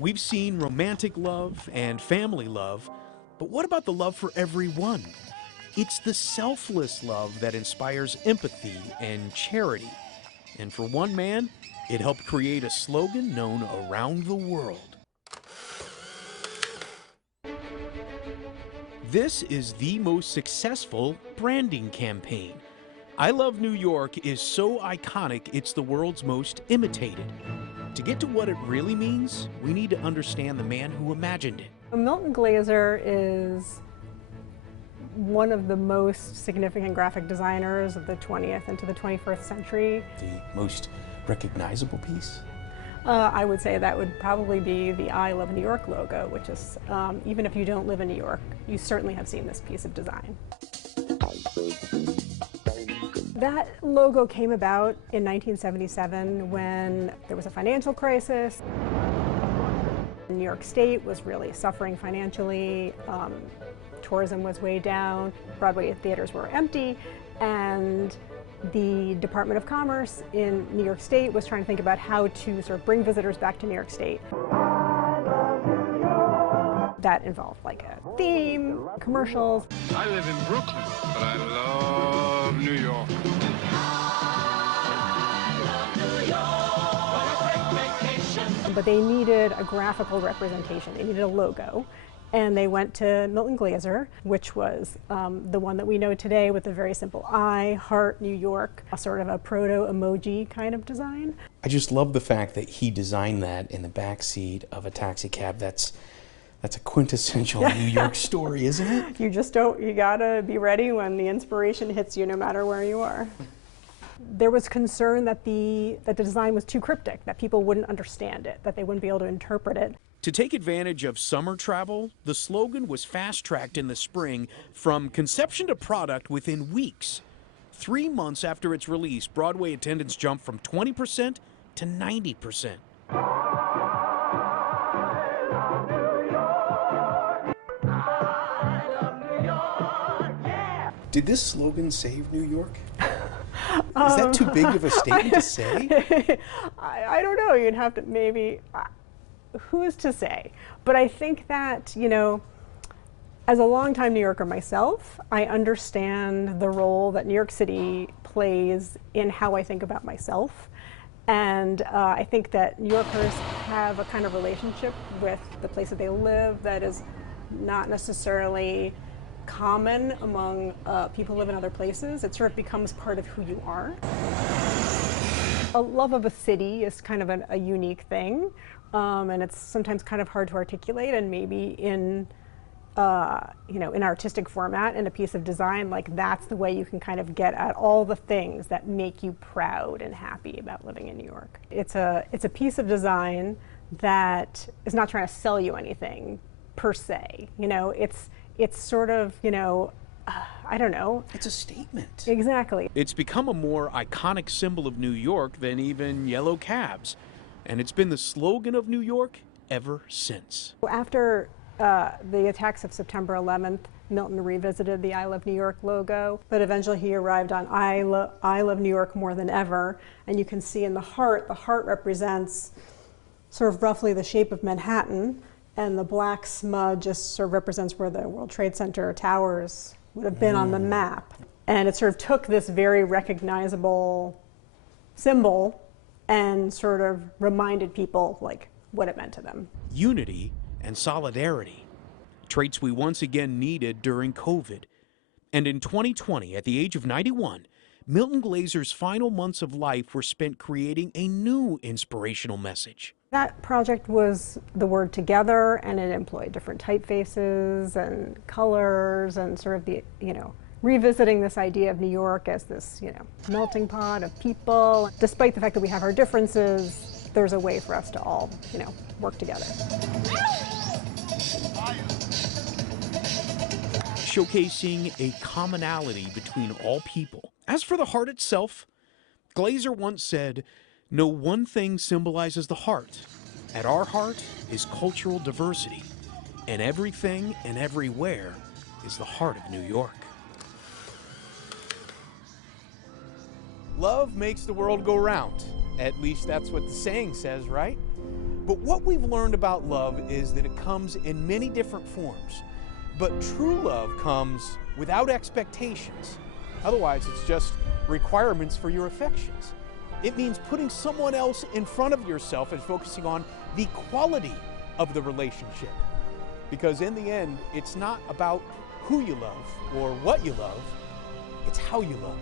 We've seen romantic love and family love, but what about the love for everyone? It's the selfless love that inspires empathy and charity. And for one man, it helped create a slogan known around the world. This is the most successful branding campaign. I Love New York is so iconic, it's the world's most imitated. To get to what it really means, we need to understand the man who imagined it. Milton Glaser is one of the most significant graphic designers of the 20th into the 21st century. The most recognizable piece? I would say that would probably be the I Love New York logo, which is, even if you don't live in New York, you certainly have seen this piece of design. That logo came about in 1977 when there was a financial crisis. New York State was really suffering financially. Tourism was way down. Broadway theaters were empty, and the Department of Commerce in New York State was trying to think about how to sort of bring visitors back to New York State. That involved like a theme, commercials. I live in Brooklyn, but I love New York. But they needed a graphical representation. They needed a logo. And they went to Milton Glaser, which was the one that we know today with the very simple I, heart, New York, a sort of a proto-emoji kind of design. I just love the fact that he designed that in the back seat of a taxi cab. That's a quintessential New York story, isn't it? You gotta be ready when the inspiration hits you no matter where you are. There was concern that the design was too cryptic, that people wouldn't understand it, that they wouldn't be able to interpret it. To take advantage of summer travel, the slogan was fast-tracked in the spring from conception to product within weeks. 3 months after its release, Broadway attendance jumped from 20% to 90%. Did this slogan save New York? Is that too big of a statement to say? I don't know. You'd have to maybe. Who's to say? But I think that, you know, as a longtime New Yorker myself, I understand the role that New York City plays in how I think about myself. And I think that New Yorkers have a kind of relationship with the place that they live that is not necessarily common among people who live in other places. It sort of becomes part of who you are. A love of a city is kind of a unique thing, and it's sometimes kind of hard to articulate, and maybe in in artistic format, in a piece of design, like that's the way you can kind of get at all the things that make you proud and happy about living in New York. It's a piece of design that is not trying to sell you anything per se. You know, it's sort of, you know, I don't know. It's a statement. Exactly. It's become a more iconic symbol of New York than even yellow cabs. And it's been the slogan of New York ever since. After the attacks of September 11th, Milton revisited the I Love New York logo, but eventually he arrived on I Love New York more than ever. And you can see in the heart represents sort of roughly the shape of Manhattan, and the black smudge just sort of represents where the World Trade Center towers would have been on the map. And it sort of took this very recognizable symbol and sort of reminded people like what it meant to them. Unity and solidarity, traits we once again needed during COVID. And in 2020, at the age of 91, Milton Glaser's final months of life were spent creating a new inspirational message. That project was the word together, and it employed different typefaces and colors and sort of the, you know, revisiting this idea of New York as this, you know, melting pot of people. Despite the fact that we have our differences, there's a way for us to all, you know, work together. Showcasing a commonality between all people. As for the heart itself, Glaser once said, "No one thing symbolizes the heart. At our heart is cultural diversity, and everything and everywhere is the heart of New York." Love makes the world go round. At least that's what the saying says, right? But what we've learned about love is that it comes in many different forms. But true love comes without expectations. Otherwise, it's just requirements for your affections. It means putting someone else in front of yourself and focusing on the quality of the relationship. Because in the end, it's not about who you love or what you love, it's how you love.